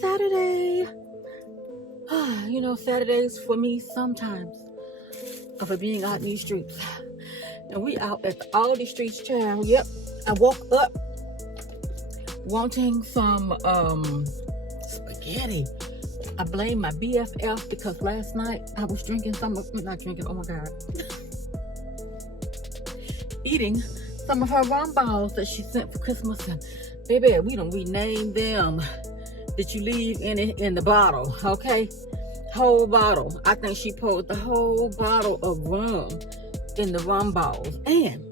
Saturday. You know, Saturdays for me sometimes are for being out in these streets. And we out at the Aldi streets, child. Yep. I woke up wanting some spaghetti. I blame my BFF because last night I was drinking oh my God. Eating some of her rum balls that she sent for Christmas. And baby, we don't rename them that you leave in the bottle, okay? Whole bottle. I think she poured the whole bottle of rum in the rum balls. And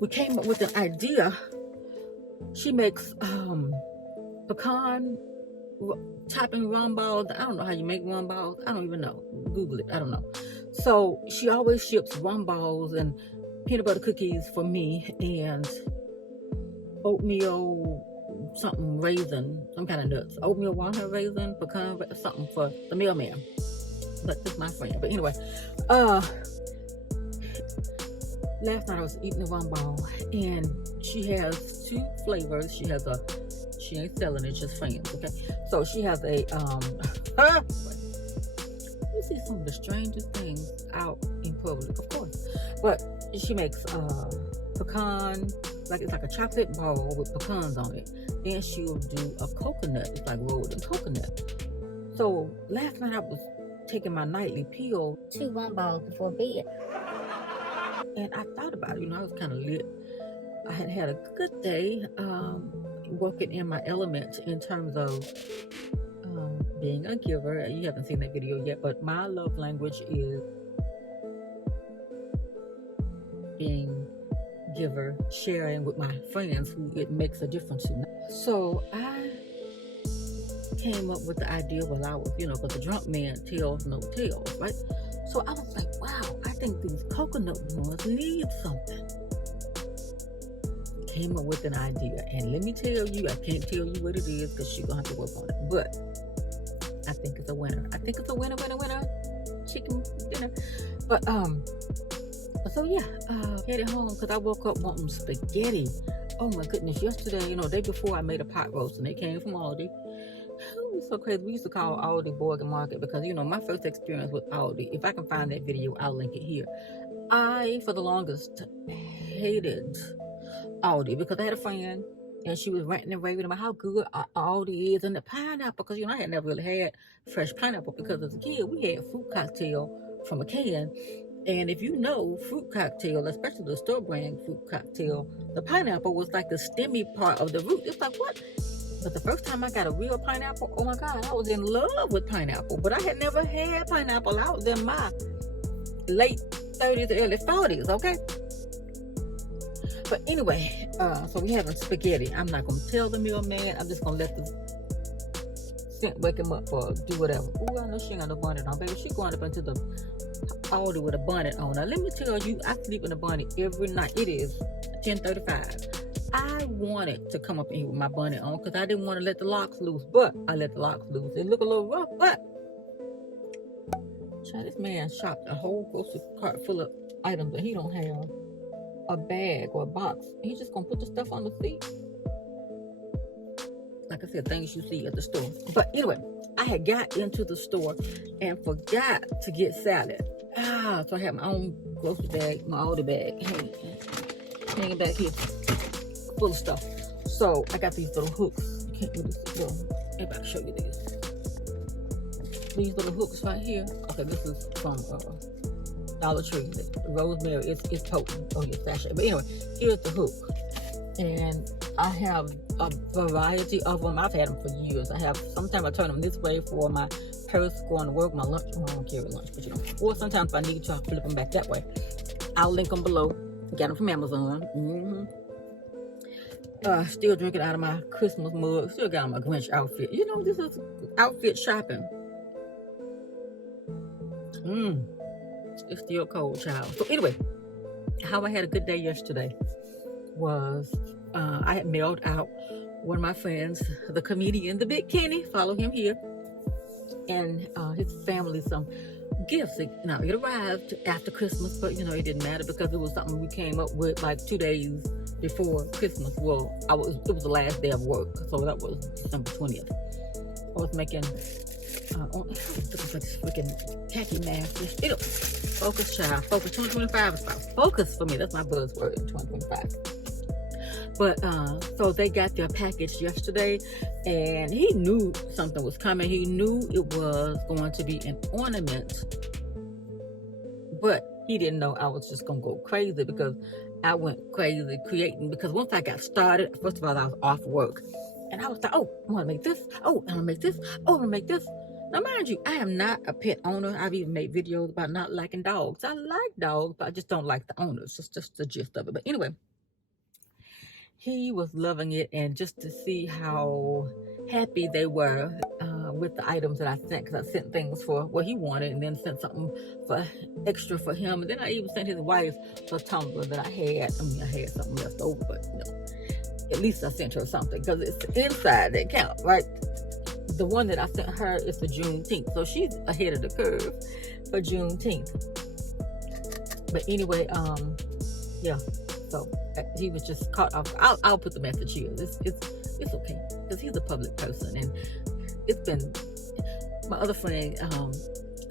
we came up with an idea. She makes pecan topping rum balls. I don't know how you make rum balls. I don't even know. Google it. I don't know. So she always ships rum balls and peanut butter cookies for me and oatmeal something raisin, some kind of nuts. Oatmeal walnut raisin, pecan, something for the mailman. But this is my friend. But anyway, last night I was eating a rum ball and she has two flavors. She ain't selling it, just friends, okay? So she has a you see some of the strangest things out in public, of course. But she makes pecan, it's like a chocolate ball with pecans on it. Then she'll do a coconut. It's like rolled in coconut. So last night I was taking my nightly pill, 2 rum balls before bed. And I thought about it, I was kind of lit. I had a good day working in my element in terms of being a giver. You haven't seen that video yet, but my love language is being giver, sharing with my friends who it makes a difference to. So I came up with the idea while I was, because the drunk man tells no tales, right? So I was like, wow, I think these coconut ones need something. Came up with an idea, and let me tell you, I can't tell you what it is because she's gonna have to work on it, but I think it's a winner. I think it's a winner chicken dinner. But so yeah, headed home because I woke up wanting spaghetti. Oh my goodness, yesterday, day before I made a pot roast and they came from Aldi. It was so crazy. We used to call Aldi Bargain Market because, my first experience with Aldi, if I can find that video, I'll link it here. I, for the longest, hated Aldi because I had a friend and she was ranting and raving about how good Aldi is and the pineapple because, I had never really had fresh pineapple because as a kid, we had fruit cocktail from a can. And if you know fruit cocktail, especially the store brand fruit cocktail, the pineapple was like the stemmy part of the root. It's like, what? But the first time I got a real pineapple, oh my God, I was in love with pineapple. But I had never had pineapple. I was in my late 30s, early 40s, okay? But anyway, so we having spaghetti. I'm not going to tell the mailman. I'm just going to let the scent wake him up or do whatever. Oh, I know she ain't got no bonnet on, baby. She going up into the Aldi with a bonnet on. Now, let me tell you, I sleep in a bonnet every night. It is 10:35. I wanted to come up in here with my bonnet on because I didn't want to let the locks loose, but I let the locks loose. It look a little rough, but child, this man shopped a whole grocery cart full of items that he don't have a bag or a box. He's just gonna put the stuff on the seat. Like I said, things you see at the store. But anyway, I had got into the store and forgot to get salad. So I had my own grocery bag, my Aldi bag, hanging back here, full of stuff. So I got these little hooks. You can't really see them. Maybe I can show you these. These little hooks right here. Okay, this is from Dollar Tree. The rosemary is potent on your sachet. But anyway, here's the hook. And I have a variety of them. I've had them for years. Sometimes I turn them this way for my purse, going to work, my lunch. Well, I don't carry lunch, but or sometimes if I need to, I flip them back that way. I'll link them below. Got them from Amazon. Still drinking out of my Christmas mug. Still got on my Grinch outfit. This is outfit shopping. It's still cold, child. So anyway, how I had a good day yesterday was I had mailed out one of my friends, the comedian, the Big Kenny. Follow him here. And his family some gifts. Now it arrived after Christmas, but you know it didn't matter because it was something we came up with like 2 days before Christmas. Well, it was the last day of work, so that was December 20th. I was making looking for this freaking khaki mask. Focus, child. Focus. 2025 is about focus for me. That's my buzzword in 2025. But so they got their package yesterday, and he knew something was coming. He knew it was going to be an ornament, but he didn't know I was just gonna go crazy, because I went crazy creating. Because once I got started, first of all, I was off work, and I was like, oh, I want to make this. Oh, I want to make this. Oh, I want to make this. Now, mind you, I am not a pet owner. I've even made videos about not liking dogs. I like dogs, but I just don't like the owners. It's just the gist of it. But anyway, he was loving it, and just to see how happy they were with the items that I sent, because I sent things for what he wanted, and then sent something for extra for him, and then I even sent his wife a tumbler that I had. I mean, I had something left over, but you know, at least I sent her something, because it's the inside that counts, right? The one that I sent her is for Juneteenth, so she's ahead of the curve for Juneteenth. But anyway, yeah. So he was just caught off. I'll put the message here. It's okay, because he's a public person, and it's been. My other friend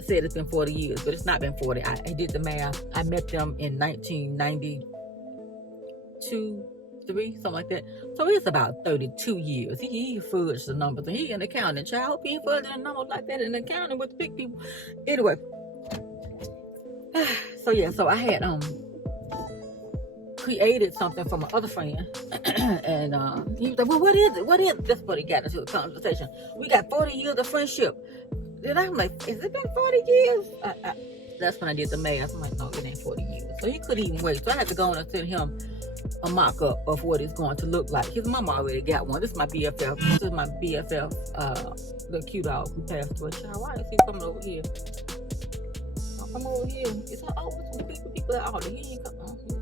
said it's been 40 years, but it's not been 40. I did the math. I met them in 1992, 3, something like that. So it's about 32 years. He fudged the numbers, and he an accountant. Child, I hope he ain't fudging the numbers like that in accounting with the big people. Anyway, so yeah, so I had created something for my other friend, and he was like, well, what is it? That's what he got into the conversation. We got 40 years of friendship. Then I'm like, has it been 40 years? That's when I did the math. I'm like, no, it ain't 40 years. So he couldn't even wait. So I had to go on and send him a mock-up of what it's going to look like. His mama already got one. This is my BFF. The cute dog who passed away. Child, why is he coming over here? I'll come over here. It's like, oh, it's people at Aldi. He ain't coming on here.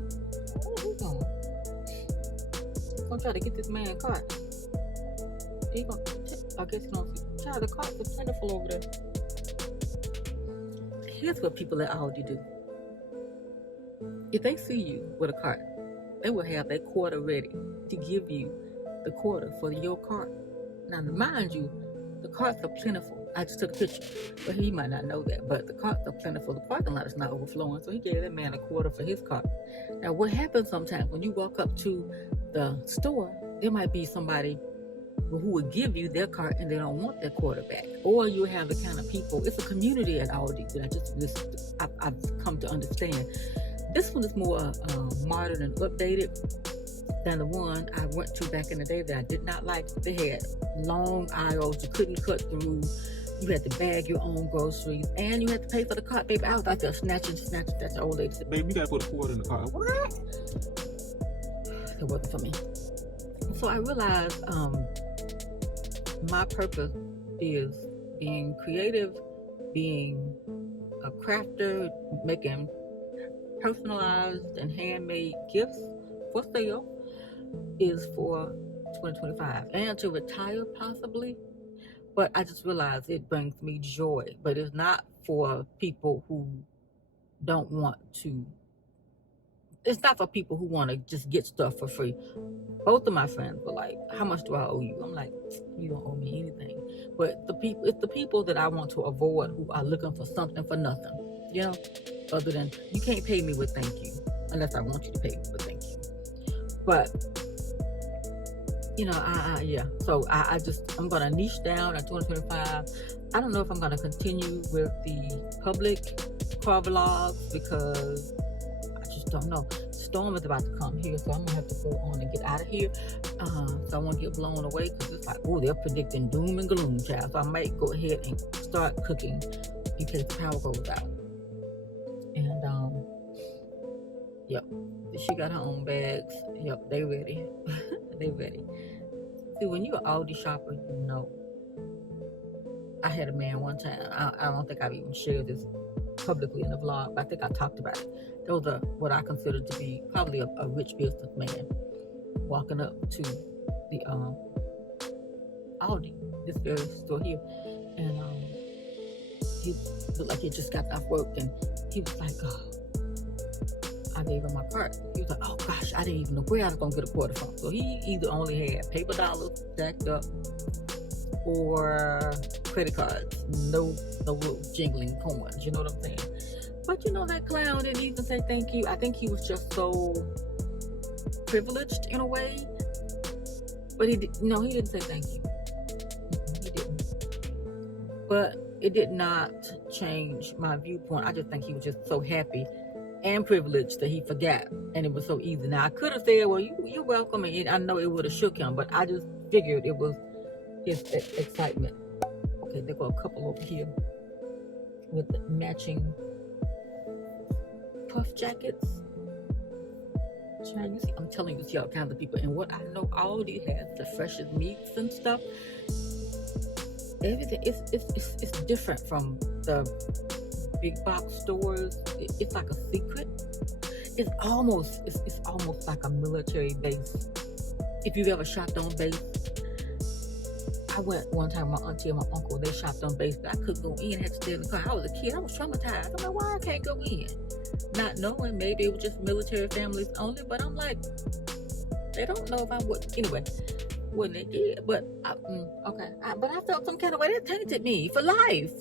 What are we doing? He's gonna try to get this man caught. He gonna, I guess he don't see. Child, the carts are plentiful over there. Here's what people at Aldi do. If they see you with a cart, they will have their quarter ready to give you the quarter for your cart. Now, mind you, the carts are plentiful. I just took a picture, but he might not know that. But the carts are plentiful. The parking lot is not overflowing, so he gave that man a quarter for his cart. Now, what happens sometimes when you walk up to the store, there might be somebody who would give you their cart and they don't want their quarter back. Or you have the kind of people, it's a community at Aldi that I've come to understand. This one is more modern and updated than the one I went to back in the day that I did not like. They had long aisles you couldn't cut through. You had to bag your own groceries, and you had to pay for the cart, baby. I was out there snatching. That's the old lady said, baby, you gotta put a quarter in the cart. What? It wasn't for me. So I realized my purpose is being creative, being a crafter, making personalized and handmade gifts for sale is for 2025, and to retire possibly. But I just realized it brings me joy, but it's not for people who don't want to. It's not for people who want to just get stuff for free. Both of my friends were like, how much do I owe you? I'm like, you don't owe me anything. But it's the people that I want to avoid who are looking for something for nothing, you know, other than, you can't pay me with thank you unless I want you to pay me with thank you. But you know, yeah. So I'm gonna niche down at 2025. I don't know if I'm gonna continue with the public car vlogs because I just don't know. Storm is about to come here, so I'm gonna have to go on and get out of here. So I won't get blown away because it's like, oh, they're predicting doom and gloom, child. So I might go ahead and start cooking in case the power goes out. And yep, she got her own bags. Yep, they ready. They ready. See, when you're an Aldi shopper, you know. I had a man one time. I don't think I've even shared this publicly in the vlog, but I think I talked about it. There was what I consider to be probably a rich businessman walking up to the Aldi, this very store here, and he looked like he just got off work, and he was like, I gave him my card. He was like, oh gosh, I didn't even know where I was gonna get a quarter from. So he either only had paper dollars stacked up or credit cards. No little jingling coins, you know what I'm saying? But you know, that clown didn't even say thank you. I think he was just so privileged in a way. But he didn't say thank you. He didn't. But it did not change my viewpoint. I just think he was just so happy and privileged that he forgot, and it was so easy. Now I could have said, well, you're welcome, and I know it would have shook him, but I just figured it was his excitement. Okay, there go a couple over here with matching puff jackets. Child, you see, I'm telling you, see all kinds of people, and what I know, Aldi has the freshest meats and stuff. Everything it's different from the big box stores. It's like a secret. It's almost like a military base. If you've ever shopped on base, I went one time. My auntie and my uncle, they shopped on base, but I couldn't go in. I had to stay in the car. I was a kid. I was traumatized. I'm like, why I can't go in? Not knowing, maybe it was just military families only. But I'm like, they don't know if I would. Anyway, when they did, but but I felt some kind of way that tainted me for life.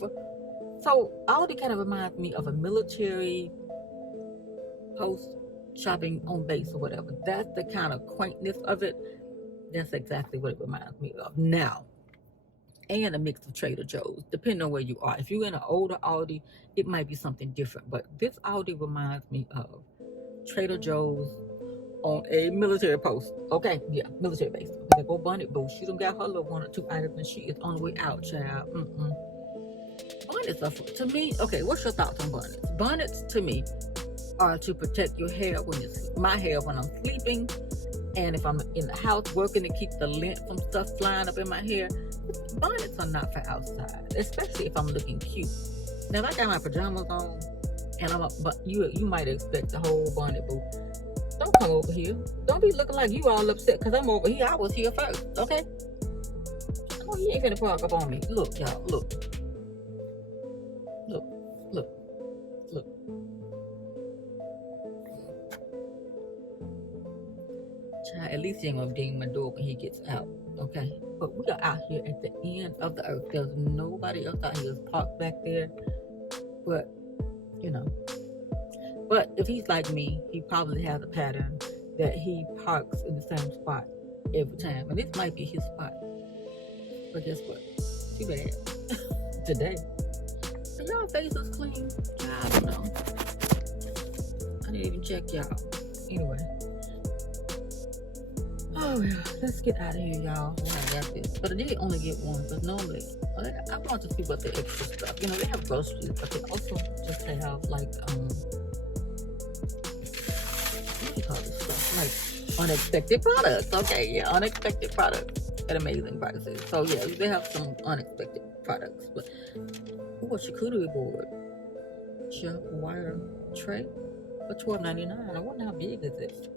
So Aldi kind of reminds me of a military post shopping on base or whatever. That's the kind of quaintness of it. That's exactly what it reminds me of now. And a mix of Trader Joe's, depending on where you are. If you're in an older Aldi, it might be something different. But this Aldi reminds me of Trader Joe's on a military post. Okay, yeah, military base. Okay, go Bonnet Boo. She done got her little 1 or 2 items, and she is on the way out, child. Bonnets are, to me, okay, what's your thoughts on bonnets? Bonnets, to me, are to protect your hair my hair when I'm sleeping, and if I'm in the house working to keep the lint from stuff flying up in my hair. Bonnets are not for outside, especially if I'm looking cute. Now, if I got my pajamas on, and but you might expect the whole Bonnet Boo. Don't come over here. Don't be looking like you all upset because I'm over here. I was here first, okay? Oh, he ain't finna park up on me. Look, y'all, look. Look. Child, at least he ain't gonna ding my door when he gets out, okay? But we are out here at the end of the earth. There's nobody else out here parked back there. But, you know. But if he's like me, he probably has a pattern that he parks in the same spot every time. And this might be his spot. But guess what? Too bad. Today. Are y'all faces clean? I don't know. I didn't even check y'all. Anyway. Oh, yeah. Let's get out of here, y'all. I got this. But I did only get one. Because normally, I want to see what the extra stuff. You know, they have groceries. But they also just have, like, call this stuff, like unexpected products. Okay, yeah, unexpected products at amazing prices. So yeah, they have some unexpected products. But a charcuterie board, wire tray for $12.99. I wonder how big is this.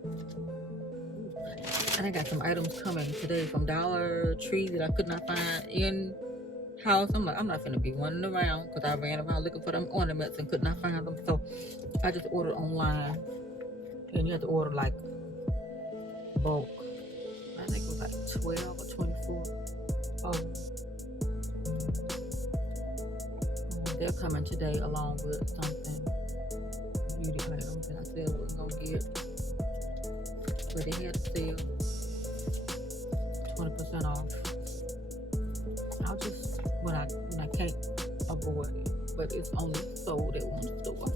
And I got some items coming today from Dollar Tree that I could not find in house. I'm like, I'm not finna be running around because I ran around looking for them ornaments and could not find them. So I just ordered online. And you have to order like bulk. I think it was like 12 or 24. They're coming today along with something. Beauty items that I said I wasn't gonna get. But they had a sale. 20% off. I'll just when I can't avoid it. But it's only sold at one store.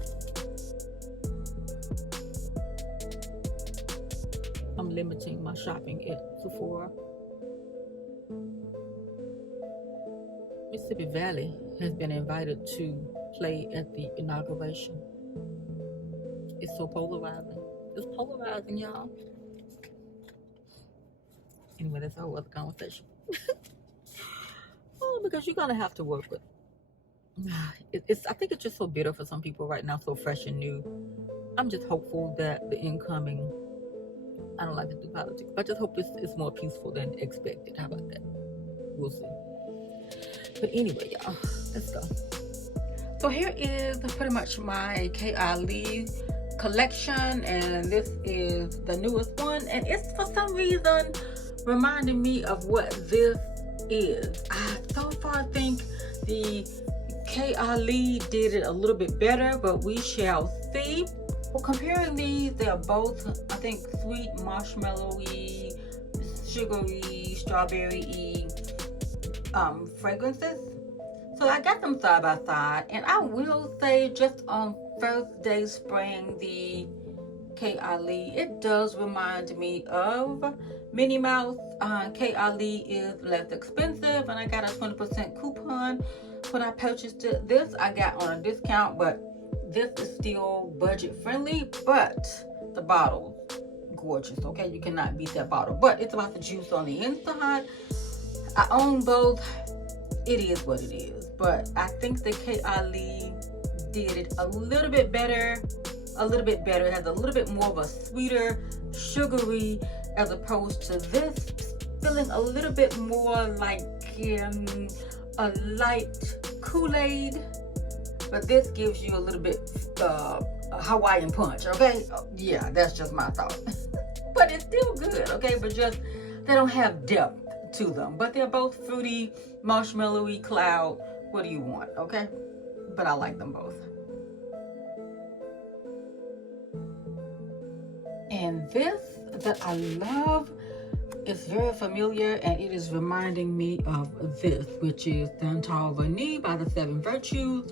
I'm limiting my shopping at Sephora. Mississippi Valley has been invited to play at the inauguration. It's so polarizing. It's polarizing, y'all. Anyway, that's a whole other conversation. Oh, because you're gonna have to work with. I think it's just so bitter for some people right now, so fresh and new. I'm just hopeful that the incoming. I don't like to do politics, but I just hope it's more peaceful than expected. How about that? We'll see. But anyway, y'all, let's go. So here is pretty much my Aldi collection, and this is the newest one, and it's for some reason reminding me of what this is. I so far think the Aldi did it a little bit better, but we shall see. Well, comparing these, they are both, I think, sweet, marshmallowy, sugary, strawberry-y fragrances. So I got them side by side, and I will say, just on first day spraying the Aldi, it does remind me of Minnie Mouse. Aldi is less expensive, and I got a 20% coupon when I purchased it. This I got on a discount, but this is still budget friendly. But the bottle's gorgeous, okay? You cannot beat that bottle. But it's about the juice on the inside. I own both. It is what it is. But I think the Aldi did it a little bit better. It has a little bit more of a sweeter, sugary, as opposed to this feeling a little bit more like a light Kool-Aid. But this gives you a little bit Hawaiian punch, okay? Yeah, that's just my thought. But it's still good, okay? But just, they don't have depth to them. But they're both fruity, marshmallowy, cloud. What do you want, okay? But I like them both. And this that I love is very familiar, and it is reminding me of this, which is Santal Vanille by the 7 Virtues.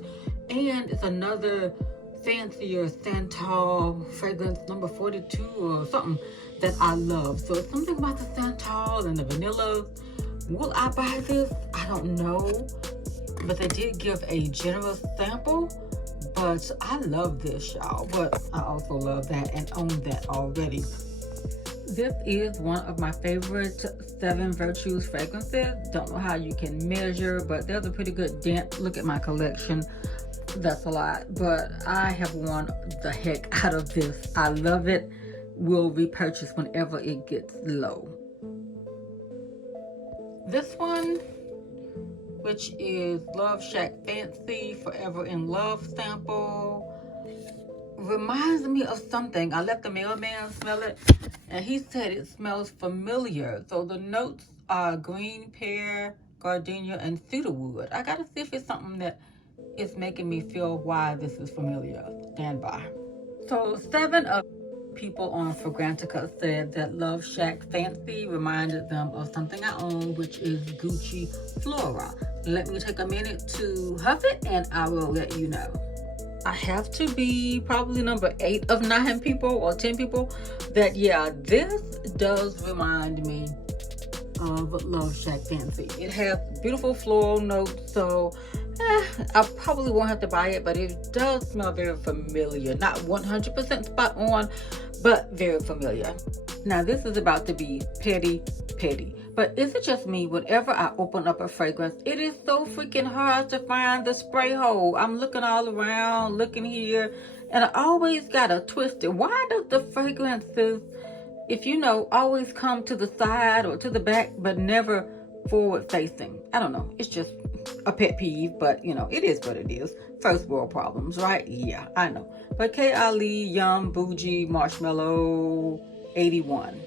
And it's another fancier Santal fragrance, number 42 or something, that I love. So it's something about the Santal and the vanilla. Will I buy this? I don't know. But they did give a generous sample. But I love this, y'all. But I also love that and own that already. This is one of my favorite 7 Virtues fragrances. Don't know how you can measure, but there's a pretty good dent. Look at my collection. That's a lot. But I have worn the heck out of this. I love it. Will repurchase whenever it gets low. This one, which is Love Shack Fancy Forever in Love sample, reminds me of something. I let the mailman smell it, and he said it smells familiar. So the notes are green pear, gardenia, and cedarwood. I gotta see if it's something that is making me feel why this is familiar. Stand by. So 7 of people on Fragrantica said that Love Shack Fancy reminded them of something I own, which is Gucci Flora. Let me take a minute to huff it, and I will let you know. I have to be probably number 8 of 9 people or 10 people that, yeah, this does remind me of Love Shack Fancy. It has beautiful floral notes, so I probably won't have to buy it, but it does smell very familiar. Not 100% spot on, but very familiar. Now, this is about to be petty. But is it just me? Whenever I open up a fragrance, it is so freaking hard to find the spray hole. I'm looking all around, looking here, and I always gotta twist it. Why does the fragrances, if you know, always come to the side or to the back, but never forward facing? I don't know. It's just a pet peeve, but you know, it is what it is. First world problems, right? Yeah, I know. But Aldi Yum Bougie Marshmallow 81.